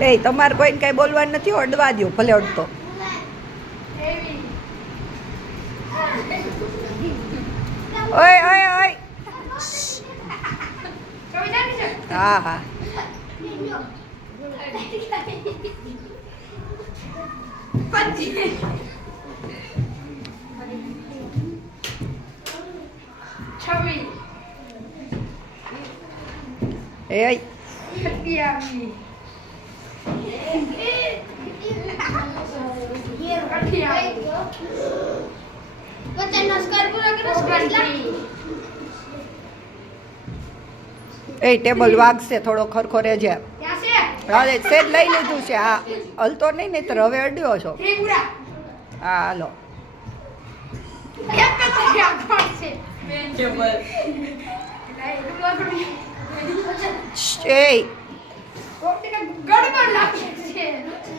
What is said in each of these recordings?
એ તમારે કોઈને કઈ બોલવાનું નથી, અડવા દો ભલે અડતો. ઓય ઓય ઓય. હા હા. એ એ ટેબલ વાગશે, થોડો ખરખો રહેજે. હા સેજ લઈ લીધું છે. હા હલતો નહીં ને તો હવે અડ્યો છો. હા હાલો.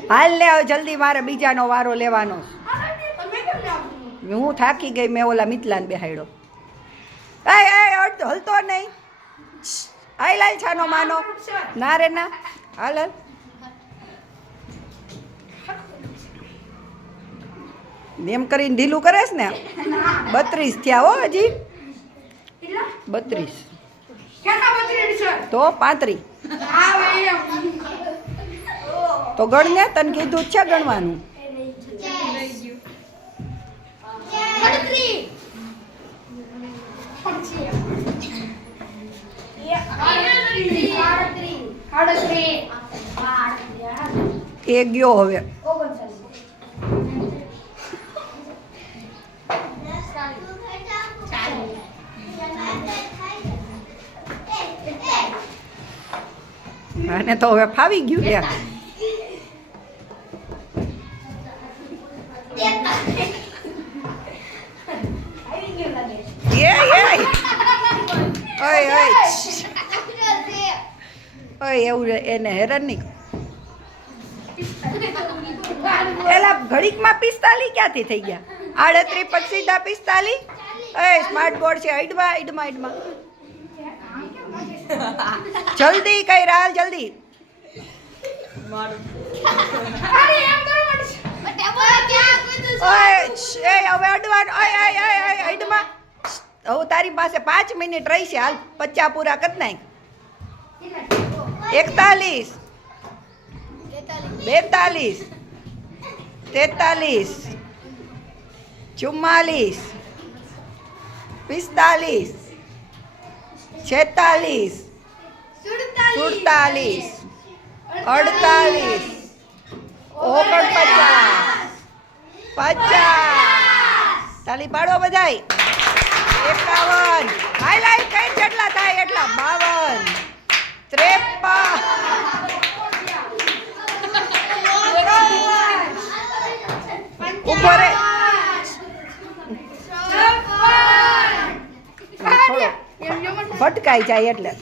હાલ લે હવે જલ્દી, મારે બીજાનો વારો લેવાનો. હું થાકી ગઈ, મેં ઓલા મિતલાને બેહાડ્યો. હલતો નહીં. હાલ હાલ છાનો માનો. ના રે ના. હાલ હાલ. એમ કરીને ઢીલું કરેશ ને. 32 થયા હો હજી. 32 તો 35 તો ગણ ને, તને કીધું જ છે ગણવાનું. એ ગયો હવે. અને તો હવે ફાવી ગયું લે. એવું એને હેરાન નહીં. એલા ઘડીકમાં 45 ક્યાંથી થઈ ગયા? 38 પછી સીધા 45. એ સ્માર્ટ બોર્ડ છે. આઈડમાં આઈડમાં આઈડમાં જલ્દી કઈ રાલ જલ્દી. હવે અડવાન. હવે તારી પાસે 5 મિનિટ રહી છે. હાલ 50 પૂરા કરી નાખ. 41 42 43 44 45 46 47 48 49 50. તાલી પાડો બધાય. 51. હાઈ લાઈ કઈ જેટલા થાય એટલા. 52 53 ઉભો રે. થોડો ભટકાઈ જાય એટલે.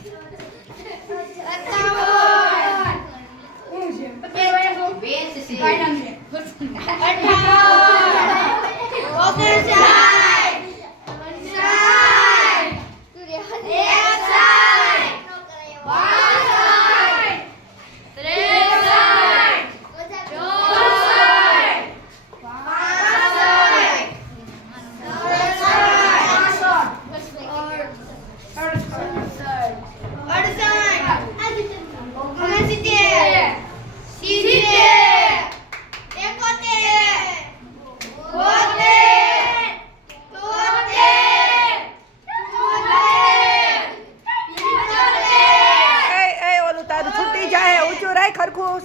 ખરખું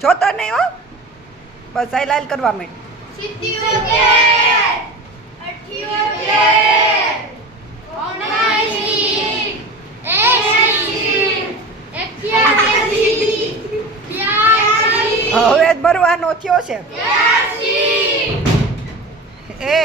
જોતો નહીં હો. બસ આ લાલ કરવા માંડ. 77 હવે જ ભરવાનો થયો છે. એ